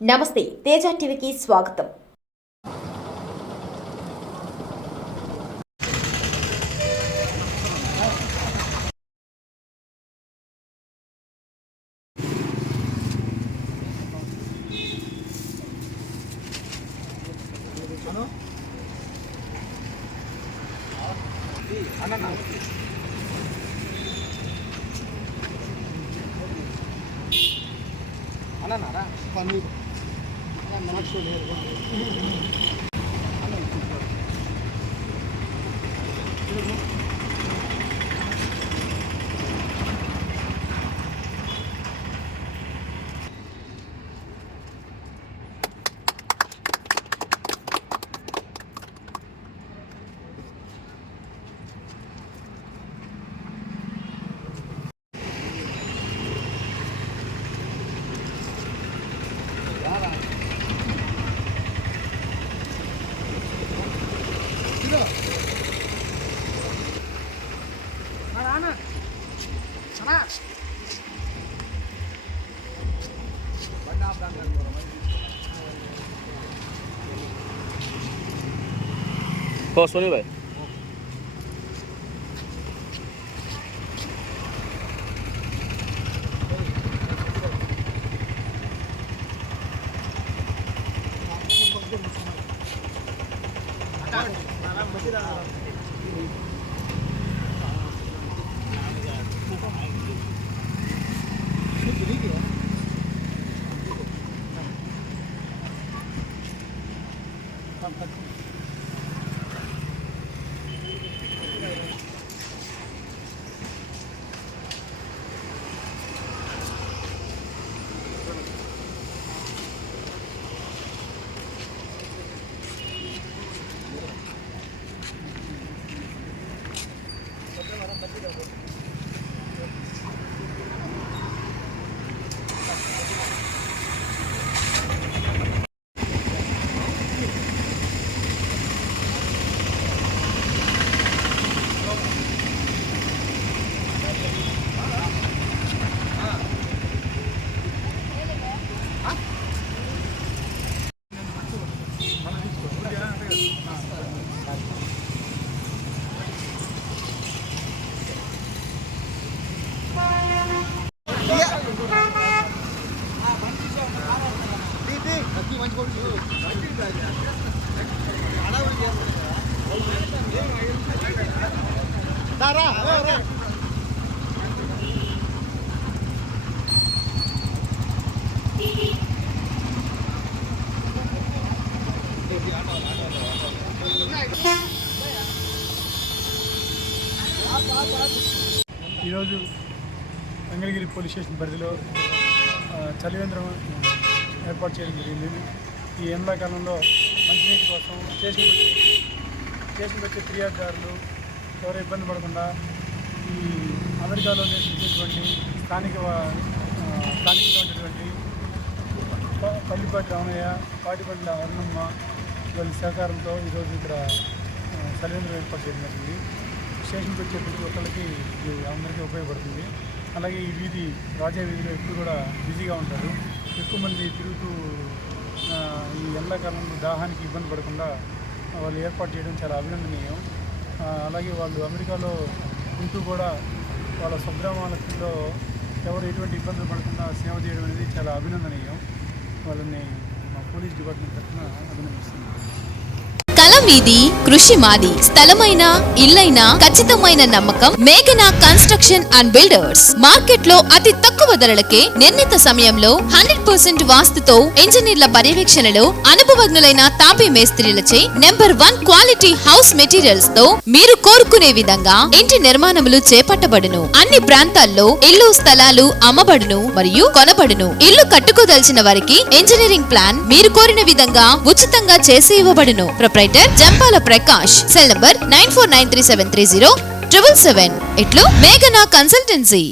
నమస్తే, తేజ టీవీకి స్వాగతం. అన్నారా పని మనకు చూడలేదు. हो सोनी भाई ఈరోజు వెంకటగిరి పోలీస్ స్టేషన్ పరిధిలో చలివేంద్రం ఏర్పాటు చేయడం జరిగింది. ఈ ఎండాకాలంలో మంచినీటి కోసం స్టేషన్కి వచ్చే ఫిర్యాదుదారులు ఎవరు ఇబ్బంది పడకుండా ఈ అమెరికాలో నివసించేటువంటి స్థానికంగా ఉన్నటువంటి పల్లిపాటి రామయ్య, పాటిపండ్ల అరుణమ్మ వాళ్ళ సహకారంతో ఈరోజు ఇక్కడ చలివేంద్రం ఏర్పాటు చేయడం జరిగింది. స్టేషన్కి వచ్చే ప్రతి ఒక్కరికి ఇది అందరికీ ఉపయోగపడుతుంది. అలాగే ఈ వీధి రాజా వీధిలో ఎప్పుడు కూడా బిజీగా ఉంటారు. ఎక్కువ మంది తిరుగుతూ ఈ ఎండాకాలంలో దాహానికి ఇబ్బంది పడకుండా వాళ్ళు ఏర్పాటు చేయడం చాలా అభినందనీయం. అలాగే వాళ్ళు అమెరికాలో ఉంటూ కూడా వాళ్ళ స్వగ్రామాలలో ఎవరు ఎటువంటి ఇబ్బందులు పడకుండా సేవ చేయడం అనేది చాలా అభినందనీయం. వాళ్ళని మా పోలీస్ డిపార్ట్మెంట్ తరఫున అభినందిస్తున్నాం. కలం మీది, కృషి మాది. స్థలమైన, ఇల్లైనా ఖచ్చితమైన నమ్మకం మేఘనా కన్స్ట్రక్షన్ అండ్ బిల్డర్స్. మార్కెట్ లో అతి తక్కువ ధరలకే నిర్ణీత సమయంలో 100% వాస్తుతో ఇంజనీర్ల పర్యవేక్షణలో అనుభవజ్ఞులైన తాపీ మేస్త్రీలచే నెంబర్ 1 క్వాలిటీ హౌస్ మెటీరియల్స్ తో మీరు కోరుకునే విధంగా ఇంటి నిర్మాణములు చేపట్టబడును. అన్ని ప్రాంతాల్లో ఇల్లు స్థలాలు అమ్మబడును మరియు కొనబడును. ఇల్లు కట్టుకోదలిచిన వారికి ఇంజనీరింగ్ ప్లాన్ మీరు కోరిన విధంగా ఉచితంగా చేసి ఇవ్వబడును. జంపాల ప్రకాష్. Cell number 9493730777. ఇట్లు మేఘనా కన్సల్టెన్సీ.